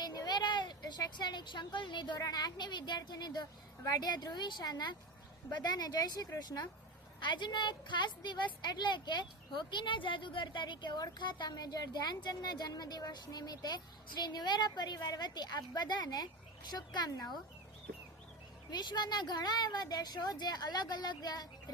શ્રી નિવેરા શૈક્ષણિક સંકુલની ધોરણ 8ની વિદ્યાર્થીની વાડિયા ધ્રુવિશાના બધાને જય શ્રી કૃષ્ણ। આજનો એક ખાસ દિવસ એટલે કે હોકીના જાદુગર તરીકે ઓળખાતા મેજર ધ્યાનચંદના જન્મદિવસ નિમિત્તે શ્રી નિવેરા પરિવાર વતી આપ બધાને શુભકામનાઓ। વિશ્વના ઘણા એવા દેશો જે અલગ અલગ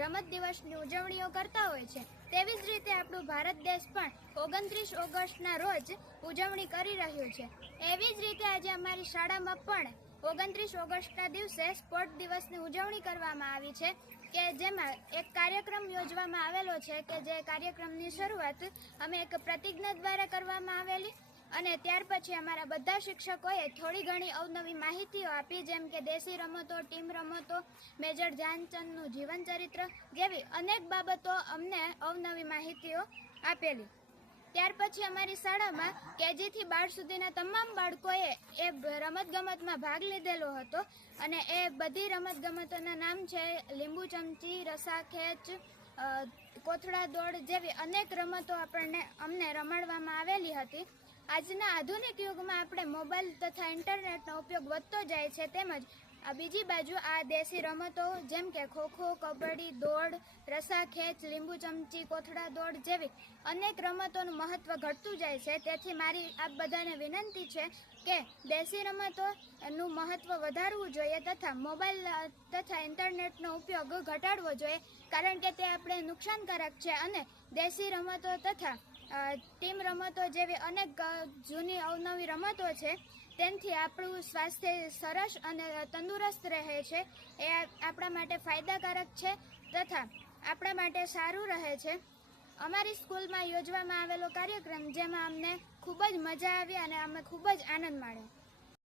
રમત દિવસની ઉજવણીઓ કરતા હોય છે, તેવી જ રીતે આપણું ભારત દેશ પણ 29 ઓગસ્ટના રોજ ઉજવણી કરી રહ્યું છે। એવી જ રીતે આજે અમારી શાળામાં પણ 29 ઓગસ્ટના દિવસે સ્પોર્ટ દિવસની ઉજવણી કરવામાં આવી છે કે જેમાં એક કાર્યક્રમ યોજવામાં આવેલો છે કે જે કાર્યક્રમની શરૂઆત અમે એક પ્રતિજ્ઞા દ્વારા કરવામાં આવેલી અને ત્યાર પછી અમારા બધા શિક્ષકોએ થોડી ઘણી અવનવી માહિતીઓ આપી, જેમ કે દેશી રમતો, ટીમ રમતો, મેજર ધ્યાનચંદનું જીવન ચરિત્ર જેવી અનેક બાબતો અમને અવનવી માહિતીઓ આપેલી। ત્યાર પછી અમારી શાળામાં કેજીથી 12 સુધીના તમામ બાળકોએ એ રમતગમતમાં ભાગ લીધેલો હતો અને એ બધી રમતગમતોના નામ છે લીંબુ ચમચી, રસાખેંચ, કોથળા દોડ જેવી અનેક રમતો અમને રમાડવામાં આવેલી હતી। આજના આધુનિક યુગમાં આપણે મોબાઈલ તથા ઇન્ટરનેટનો ઉપયોગ વધતો જાય છે, તેમજ બીજી બાજુ આ દેશી રમતો જેમ કે ખોખો, કબડ્ડી, દોડ, રસાખેંચ, લીંબુ ચમચી, કોથળા દોડ જેવી અનેક રમતોનું મહત્વ ઘટતું જાય છે। તેથી મારી આપ બધાને વિનંતી છે કે દેશી રમતોનું મહત્વ વધારવું જોઈએ તથા મોબાઈલ તથા ઇન્ટરનેટનો ઉપયોગ ઘટાડવો જોઈએ, કારણ કે તે આપણે નુકસાનકારક છે અને દેશી રમતો તથા ટીમ રમતો જેવી અનેક જૂની અવનવી રમતો છે, તેનાથી આપણું સ્વાસ્થ્ય સરસ અને તંદુરસ્ત રહે છે। એ આપણા માટે ફાયદાકારક છે તથા આપણા માટે સારું રહે છે। અમારી સ્કૂલમાં યોજવામાં આવેલો કાર્યક્રમ જેમાં અમને ખૂબ જ મજા આવી અને અમે ખૂબ જ આનંદ માણ્યો।